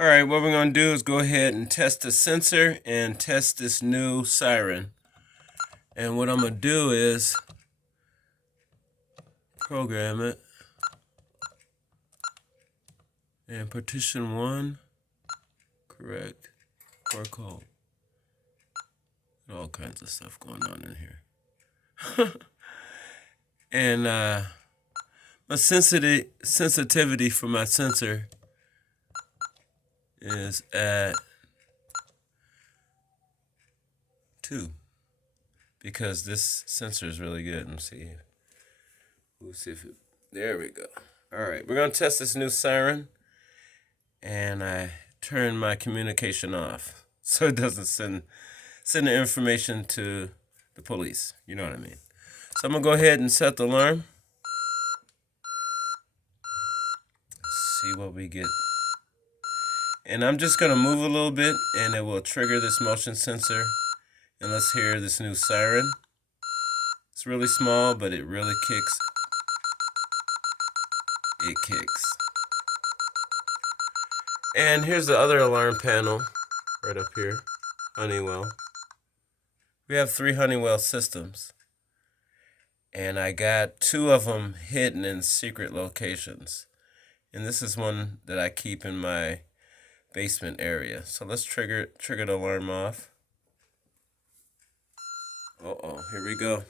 All right, what we're going to do is go ahead and test the sensor and test this new SIREN. And what I'm going to do is program it. And partition 1, correct, or code. All kinds of stuff going on in here. And my sensitivity for my sensor is at 2 because this sensor is really good. Let's see if it, there we go. All right, we're gonna test this new SIREN, and I turn my communication off so it doesn't send the information to the police. You know what I mean? So I'm gonna go ahead and set the alarm. Let's see what we get. And I'm just gonna move a little bit and it will trigger this motion sensor. And let's hear this new SIREN. It's really small, but it really kicks. It kicks. And here's the other alarm panel right up here, Honeywell. We have 3 Honeywell systems. And I got 2 of them hidden in secret locations. And this is one that I keep in my basement area. So let's trigger the alarm off. Uh-oh, here we go.